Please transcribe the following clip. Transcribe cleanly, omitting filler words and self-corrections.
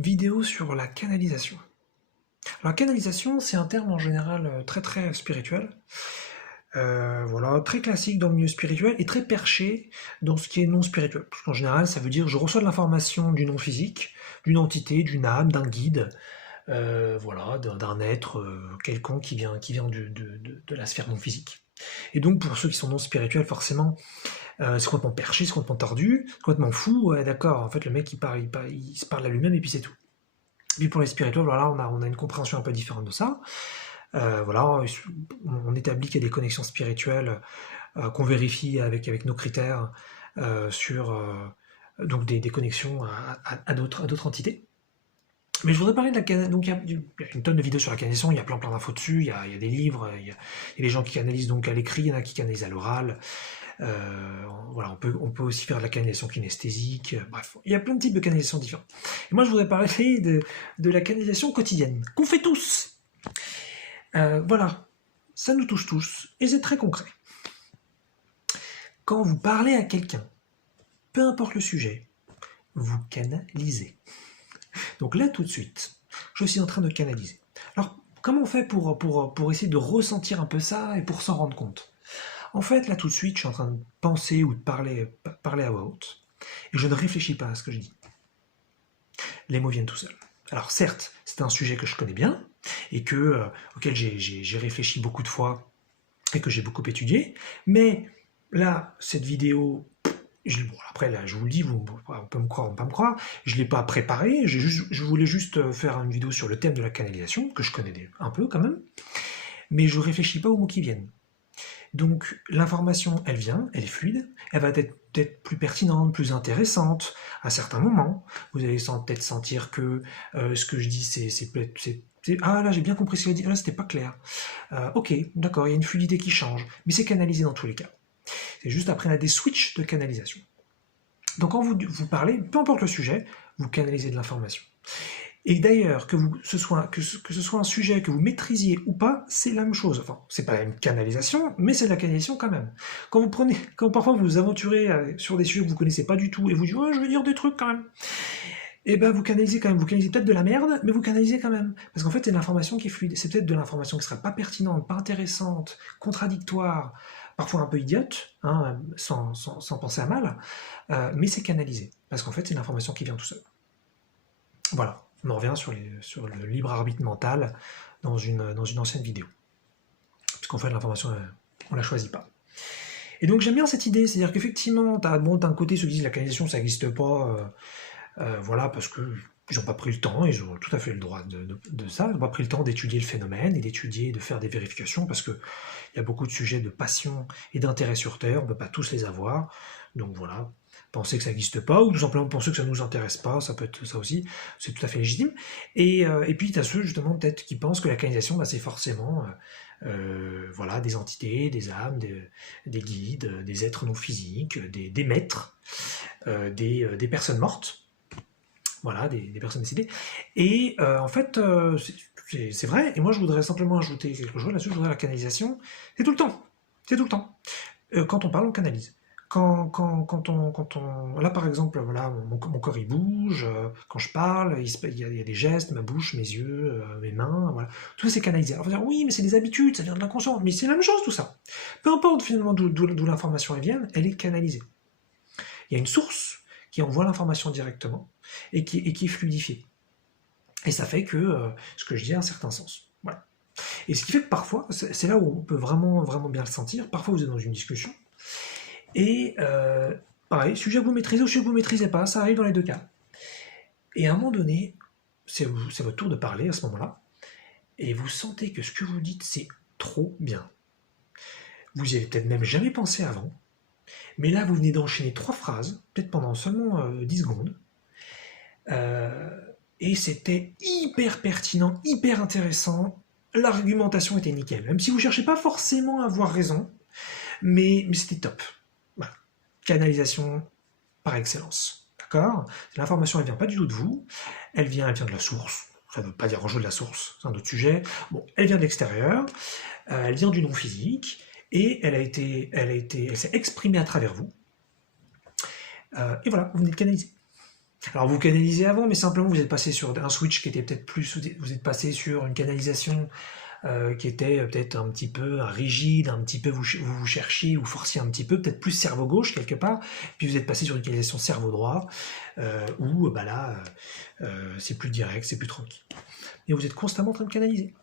Vidéo sur la canalisation. Alors, canalisation, c'est un terme en général très très spirituel. Voilà, très classique dans le milieu spirituel et très perché dans ce qui est non spirituel. Parce qu'en général, ça veut dire je reçois de l'information du non physique, d'une entité, d'une âme, d'un guide, voilà, d'un être quelconque qui vient de la sphère non physique. Et donc pour ceux qui sont non spirituels, forcément, c'est complètement perché, c'est complètement tordu, c'est complètement fou. Ouais, d'accord, en fait le mec il se parle à lui-même et puis c'est tout. Puis pour les spirituels, voilà, on a une compréhension un peu différente de ça. Voilà, on établit qu'il y a des connexions spirituelles qu'on vérifie avec nos critères sur donc des connexions à d'autres entités. Mais je voudrais parler de la canalisation. Donc il y a une tonne de vidéos sur la canalisation, il y a plein d'infos dessus, il y a des livres, il y a des gens qui canalisent donc à l'écrit, il y en a qui canalisent à l'oral. Voilà, on peut aussi faire de la canalisation kinesthésique, bref, il y a plein de types de canalisation différents. Et moi je voudrais parler de la canalisation quotidienne, qu'on fait tous. Voilà, ça nous touche tous, et c'est très concret. Quand vous parlez à quelqu'un, peu importe le sujet, vous canalisez. Donc là, tout de suite, je suis en train de canaliser. Alors, comment on fait pour essayer de ressentir un peu ça et pour s'en rendre compte? En fait, là, tout de suite, je suis en train de penser ou de parler à voix haute, et je ne réfléchis pas à ce que je dis. Les mots viennent tout seuls. Alors certes, c'est un sujet que je connais bien, et auquel j'ai réfléchi beaucoup de fois, et que j'ai beaucoup étudié, mais là, cette vidéo, bon, après, là, je vous le dis, on peut me croire, on peut pas me croire, je ne l'ai pas préparée, je voulais juste faire une vidéo sur le thème de la canalisation, que je connais un peu quand même, mais je ne réfléchis pas aux mots qui viennent. Donc l'information, elle vient, elle est fluide, elle va être peut-être plus pertinente, plus intéressante à certains moments. Vous allez peut-être sentir que ce que je dis, ah là j'ai bien compris ce qu'il a dit, là c'était pas clair. Ok, d'accord, il y a une fluidité qui change, mais c'est canalisé dans tous les cas. C'est juste après on a des switches de canalisation. Donc quand vous parlez, peu importe le sujet, vous canalisez de l'information. Et d'ailleurs, ce soit un sujet que vous maîtrisiez ou pas, c'est la même chose. Enfin, c'est pas la même canalisation, mais c'est de la canalisation quand même. Quand parfois vous vous aventurez sur des sujets que vous connaissez pas du tout et vous dites, ouais, je vais dire des trucs quand même. Et ben vous canalisez quand même. Vous canalisez peut-être de la merde, mais vous canalisez quand même. Parce qu'en fait, c'est de l'information qui est fluide. C'est peut-être de l'information qui sera pas pertinente, pas intéressante, contradictoire, parfois un peu idiote, hein, sans penser à mal, mais c'est canalisé. Parce qu'en fait, c'est une information qui vient tout seul. Voilà, on en revient sur le libre arbitre mental dans une ancienne vidéo. Parce qu'en fait, l'information, on ne la choisit pas. Et donc j'aime bien cette idée, c'est-à-dire qu'effectivement, d'un côté ceux qui disent que la canalisation ça n'existe pas, voilà, parce qu'ils n'ont pas pris le temps, ils ont tout à fait le droit de ça, ils n'ont pas pris le temps d'étudier le phénomène et d'étudier, de faire des vérifications, parce qu'il y a beaucoup de sujets de passion et d'intérêt sur Terre, on ne peut pas tous les avoir, donc voilà, penser que ça n'existe pas, ou tout simplement penser que ça ne nous intéresse pas, ça peut être ça aussi, c'est tout à fait légitime. Et puis tu as ceux justement peut-être qui pensent que la canalisation, bah, c'est forcément voilà, des entités, des âmes, des guides, des êtres non physiques, des maîtres, des personnes mortes, voilà, des personnes décédées. Et en fait, c'est vrai, et moi je voudrais simplement ajouter quelque chose là-dessus, je voudrais la canalisation, c'est tout le temps, c'est tout le temps. Quand on parle, on canalise. Là par exemple, voilà, mon corps il bouge, quand je parle, il y a des gestes, ma bouche, mes yeux, mes mains, voilà. Tout ça c'est canalisé. Alors on va dire, oui, mais c'est des habitudes, ça vient de l'inconscient, mais c'est la même chose tout ça. Peu importe finalement d'où l'information elle vient, elle est canalisée. Il y a une source qui envoie l'information directement et qui est fluidifiée. Et ça fait que ce que je dis a un certain sens. Voilà. Et ce qui fait que parfois, c'est là où on peut vraiment, vraiment bien le sentir, parfois vous êtes dans une discussion, et pareil, sujet que vous maîtrisez ou sujet que vous ne maîtrisez pas, ça arrive dans les deux cas. Et à un moment donné, c'est votre tour de parler à ce moment-là, et vous sentez que ce que vous dites, c'est trop bien. Vous n'y avez peut-être même jamais pensé avant, mais là, vous venez d'enchaîner 3 phrases, peut-être pendant seulement 10 secondes, et c'était hyper pertinent, hyper intéressant, l'argumentation était nickel. Même si vous ne cherchez pas forcément à avoir raison, mais c'était top. Voilà. Canalisation par excellence. D'accord? L'information, elle vient pas du tout de vous, elle vient de la source. Ça ne veut pas dire enjeu de la source, c'est un autre sujet. Bon, elle vient de l'extérieur, elle vient du non physique, et elle s'est exprimée à travers vous. Et voilà, vous venez de canaliser. Alors vous canalisez avant, mais simplement vous êtes passé sur un switch qui était peut-être plus, vous êtes passé sur une canalisation qui était peut-être un petit peu rigide, un petit peu vous cherchiez, vous forciez un petit peu, peut-être plus cerveau gauche quelque part, puis vous êtes passé sur une canalisation cerveau droit, où bah là c'est plus direct, c'est plus tranquille. Et vous êtes constamment en train de canaliser.